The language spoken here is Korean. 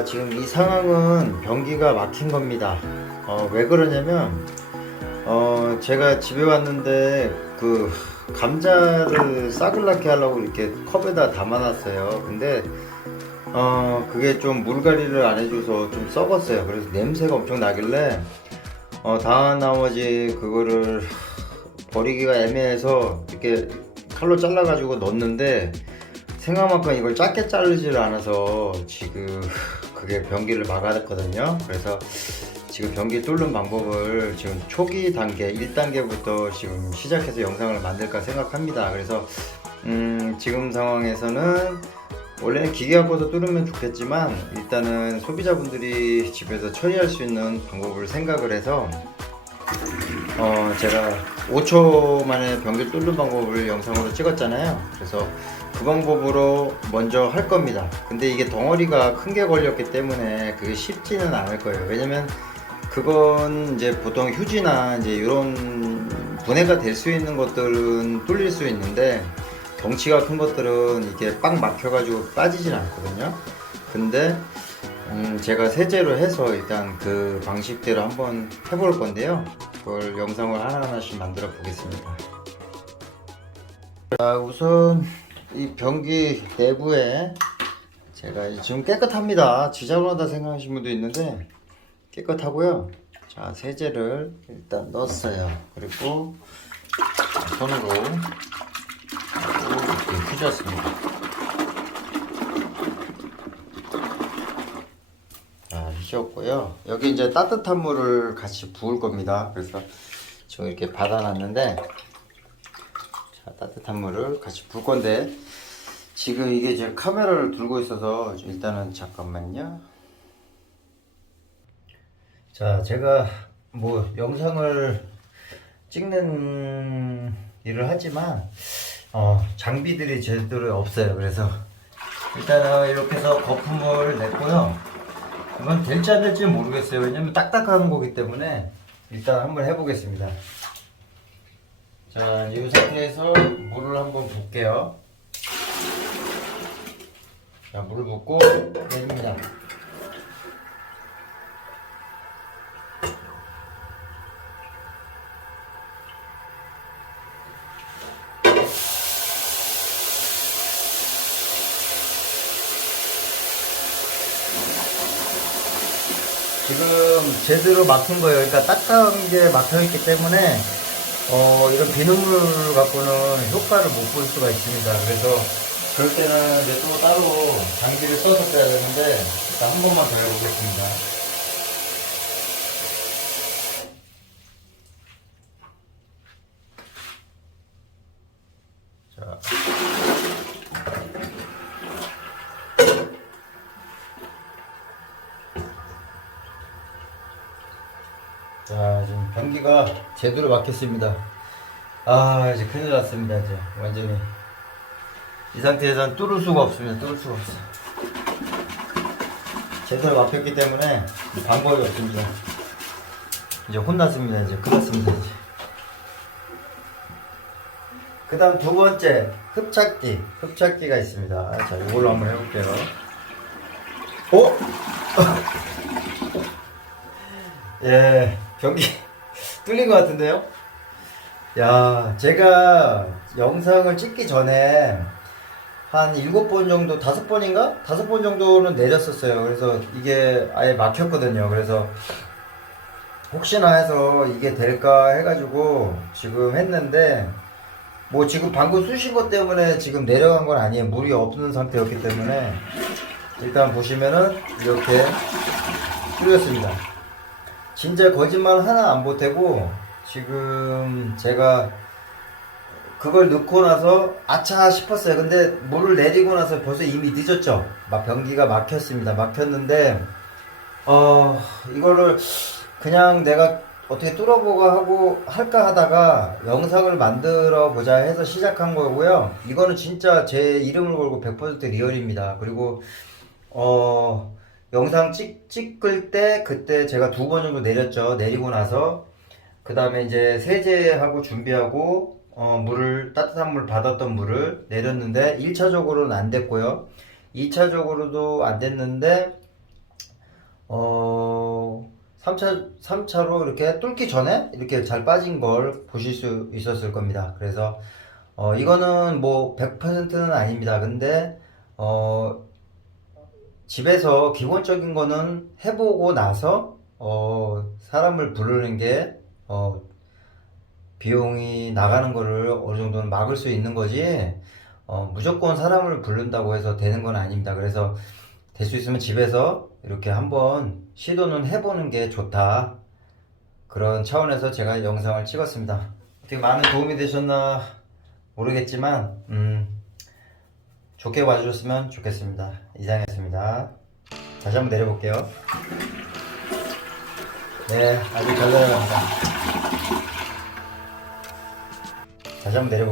자, 지금 이 상황은 변기가 막힌 겁니다. 어, 왜 그러냐면, 어, 제가 집에 왔는데, 그, 감자를 싸글나게 하려고 이렇게 컵에다 담아놨어요. 근데, 어, 그게 좀 물갈이를 안 해줘서 좀 썩었어요. 그래서 냄새가 엄청 나길래, 어, 다 나머지 그거를 버리기가 애매해서 이렇게 칼로 잘라가지고 넣었는데, 생각만큼 이걸 짧게 자르질 않아서 지금 그게 변기를 막았거든요. 그래서 지금 변기 뚫는 방법을 지금 초기 단계 1단계부터 지금 시작해서 영상을 만들까 생각합니다. 그래서 음, 지금 상황에서는 원래는 기계 갖고서 뚫으면 좋겠지만 일단은 소비자분들이 집에서 처리할 수 있는 방법을 생각을 해서 어, 제가 5초 만에 변기 뚫는 방법을 영상으로 찍었잖아요. 그래서 그 방법으로 먼저 할 겁니다. 근데 이게 덩어리가 큰 게 걸렸기 때문에 그게 쉽지는 않을 거예요. 왜냐면 그건 이제 보통 휴지나 이제 이런 분해가 될 수 있는 것들은 뚫릴 수 있는데 덩치가 큰 것들은 이게 빡 막혀가지고 빠지진 않거든요. 근데 음, 제가 세제로 해서 일단 그 방식대로 한번 해볼 건데요. 그걸 영상을 하나하나씩 만들어 보겠습니다. 자, 우선 이 변기 내부에 제가 이- 지금 깨끗합니다. 지저분하다 생각하시는 분도 있는데 깨끗하고요. 자, 세제를 일단 넣었어요. 그리고 손으로 이렇게 후졌습니다. 자, 휘졌고요. 여기 이제 따뜻한 물을 같이 부을 겁니다. 그래서 지금 이렇게 받아놨는데 자, 따뜻한 물을 같이 부을 건데 지금 이게 제 카메라를 들고 있어서 일단은 잠깐만요. 자, 제가 뭐 영상을 찍는 일을 하지만 어, 장비들이 제대로 없어요. 그래서 일단은 이렇게 해서 거품을 냈고요. 이건 될지 안 될지 모르겠어요. 왜냐면 딱딱한 거기 때문에 일단 한번 해보겠습니다. 자, 이 상태에서 물을 한번 붓게요. 자, 물을 붓고 내립니다. 지금 제대로 막힌 거예요. 그러니까 딱딱한 게 막혀 있기 때문에 어, 이런 비눗물 갖고는 효과를 못 볼 수가 있습니다. 그래서 그럴 때는 이제 또 따로 장비를 써서 써야 되는데 일단 한 번만 더 해보겠습니다. 자. 자, 지금 변기가 제대로 막혔습니다. 아, 이제 큰일 났습니다, 이제. 완전히. 이 상태에서는 뚫을 수가 없습니다. 뚫을 수가 없어. 제대로 막혔기 때문에 방법이 없습니다. 이제 혼났습니다, 이제. 끝났습니다, 이제. 그 다음 두 번째, 흡착기. 흡착기가 있습니다. 자, 이걸로 한번 해볼게요. 어? 예, 변기 뚫린 것 같은데요? 야, 제가 영상을 찍기 전에 한 일곱 번 정도, 다섯 번인가? 다섯 번 정도는 내렸었어요. 그래서 이게 아예 막혔거든요. 그래서 혹시나 해서 이게 될까 해가지고 지금 했는데 뭐 지금 방금 쑤신 것 때문에 지금 내려간 건 아니에요. 물이 없는 상태였기 때문에 일단 보시면은 이렇게 뚫렸습니다. 진짜 거짓말 하나 안 보태고 지금 제가 그걸 넣고 나서 아차 싶었어요. 근데 물을 내리고 나서 벌써 이미 늦었죠. 막 변기가 막혔습니다. 막혔는데 어 이거를 그냥 내가 어떻게 뚫어보고 하고 할까 하다가 영상을 만들어 보자 해서 시작한 거고요. 이거는 진짜 제 이름을 걸고 100% 리얼입니다. 그리고 어 영상 찍, 찍을 때 그때 제가 두 번 정도 내렸죠. 내리고 나서 그 다음에 이제 세제하고 준비하고 어, 물을 따뜻한 물 받았던 물을 내렸는데 1차적으로는 안 됐고요. 2차적으로도 안 됐는데 어, 3차, 3차로 이렇게 뚫기 전에 이렇게 잘 빠진 걸 보실 수 있었을 겁니다. 그래서, 어, 이거는 뭐 100%는 아닙니다. 근데, 어, 집에서 기본적인 거는 해보고 나서, 어, 사람을 부르는 게, 어, 비용이 나가는 거를 어느 정도는 막을 수 있는 거지, 어, 무조건 사람을 부른다고 해서 되는 건 아닙니다. 그래서 될 수 있으면 집에서 이렇게 한번 시도는 해보는 게 좋다. 그런 차원에서 제가 영상을 찍었습니다. 어떻게 많은 도움이 되셨나 모르겠지만, 음, 좋게 봐주셨으면 좋겠습니다. 이상이었습니다. 다시 한번 내려볼게요. 네, 아주 잘 내려갑니다. 다시 한번 내려볼게요.